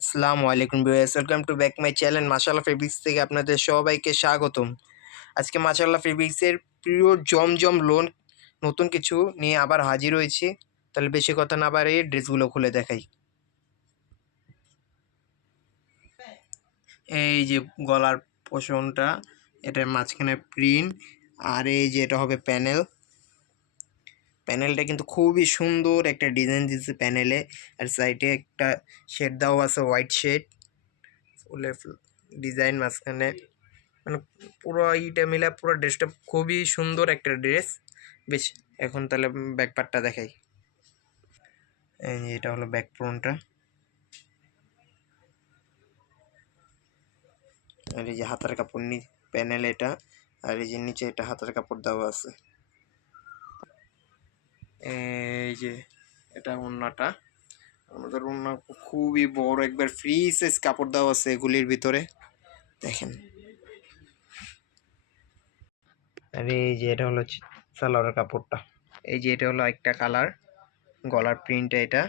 আসসালামু আলাইকুম viewers, welcome to back my channel মাশাআল্লাহ ফেব্রিক্স থেকে আপনাদের সবাইকে স্বাগতম। আজকে মাশাআল্লাহ ফেব্রিক্সের প্রিয় জমজম লোন নতুন কিছু নিয়ে আবার হাজির হয়েছি। তাহলে বেশি কথা না বাড়িয়ে ড্রেসগুলো খুলে দেখাই। এই যে গলার পোষণটা, এটার মাঝখানে প্রিন্ট, আর এই যে এটা হবে প্যানেলটা কিন্তু খুবই সুন্দর একটা ডিজাইন দিয়েছে প্যানেলে। আর সাইডে একটা শেড দেওয়া আছে, হোয়াইট শেড, ফুলের ডিজাইন মাঝখানে, মানে পুরো এইটা মিলে পুরো ড্রেসটা খুবই সুন্দর একটা ড্রেস। বেশ, এখন তাহলে ব্যাক পার্টটা দেখাই। এই যে এটা হলো ব্যাক ফ্রন্টটা, আর এই যে হাতার কাপড় প্যানেল এটা, আর এই যে নিচে এটা হাতার কাপড় দেওয়া আছে। এই যে এটা ওড়নাটা, আমাদের ওড়না খুবই বড়, একবার ফ্রি সাইজ কাপড় দেওয়া আছে এগুলির ভিতরে, দেখেন। আর এই যে এটা হলো সালোয়ারের কাপড়টা, এই যে এটা হলো একটা কালার, গলার প্রিন্টটা এটা,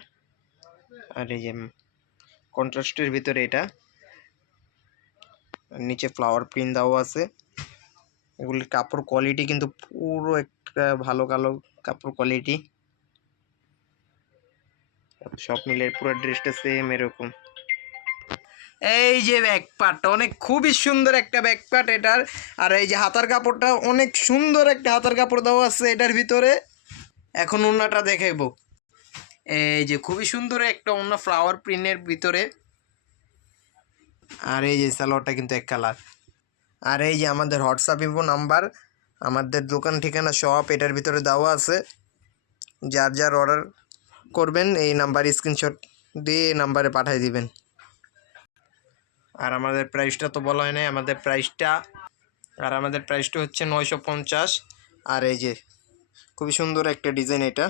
আর এই যে কন্ট্রাস্টের ভিতরে এটা, নিচে ফ্লাওয়ার প্রিন্ট দেওয়া আছে। এগুলির কাপড় কোয়ালিটি কিন্তু পুরো একটা ভালো কাপড় কোয়ালিটি, সব মিলে পুরো ড্রেসটা সেম এরকম। এই যে ব্যাক পার্টটা অনেক খুবই সুন্দর একটা ব্যাক পার্ট এটার, আর এই যে হাতার কাপড়টা অনেক সুন্দর একটা হাতার কাপড় দেওয়া আছে এটার ভিতরে। এখন ওড়নাটা দেখাইবো। এই যে খুবই সুন্দর একটা ওড়না ফ্লাওয়ার প্রিন্টের ভিতরে, আর এই যে সালোয়ারটা কিন্তু এক কালার। আর এই যে আমাদের হোয়াটসঅ্যাপ ইমো নাম্বার, আমাদের দোকান ঠিকানা সব এটার ভিতরে দেওয়া আছে। যার যার অর্ডার করবেন এই নাম্বারে স্ক্রিনশট দিয়ে এই নাম্বারে পাঠিয়ে দিবেন। আর আমাদের প্রাইসটা তো বলা হয় নাই, আমাদের প্রাইসটা হচ্ছে 950। আর এই যে খুবই সুন্দর একটা ডিজাইন এটা,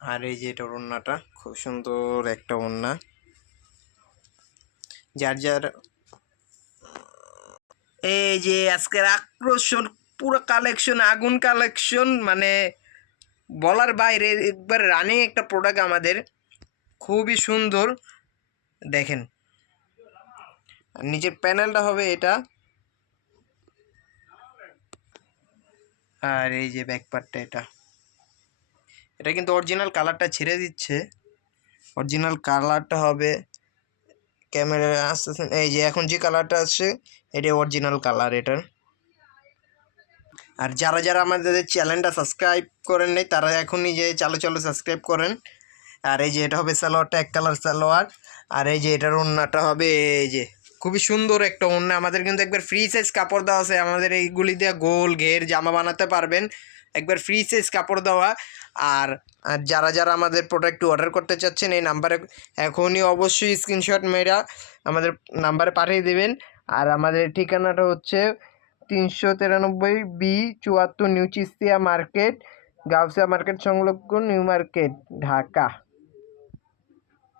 আর এই যে এটা ওড়নাটা খুব সুন্দর একটা ওড়না। যার যার এই যে আজকের আকর্ষণ পুরো কালেকশন, আগুন কালেকশন, মানে বলার বাইরে, একবার রানিং একটা প্রোডাক্ট আমাদের, খুবই সুন্দর দেখেন। আর নিচের প্যানেলটা হবে এটা, আর এই যে ব্যাক পার্টটা এটা কিন্তু অরিজিনাল কালারটা ছেড়ে দিচ্ছে। অরিজিনাল কালারটা হবে ক্যামেরা আসতেছে, এই যে এখন যে কালারটা আছে এটা অরিজিনাল কালার এটার। আর যারা যারা আমাদের চ্যানেলটা সাবস্ক্রাইব করেন নাই তারা এখনই যে চলো সাবস্ক্রাইব করেন। আর এই যে এটা হবে সালোয়ারটা, এক কালার সালোয়ার, আর এই যে এটার ওড়নাটা হবে এই যে খুবই সুন্দর একটা ওড়না। আমাদের কিন্তু একবার ফ্রি সাইজ কাপড় দেওয়া আছে, আমাদের এইগুলি দিয়ে গোল ঘের জামা বানাতে পারবেন, একবার ফ্রি সাইজ কাপড় দেওয়া। আর আর যারা যারা আমাদের প্রোডাক্ট অর্ডার করতে চাচ্ছেন এই নাম্বারে এখনই অবশ্যই স্ক্রিনশট মেরা আমাদের নাম্বারে পাঠিয়ে দেবেন। আর আমাদের ঠিকানাটা হচ্ছে 393B 74 নিউ চিস্তিয়া মার্কেট, গাউসিয়া মার্কেট সংলগ্ন নিউ মার্কেট, ঢাকা।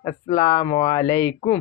আসসালামু আলাইকুম।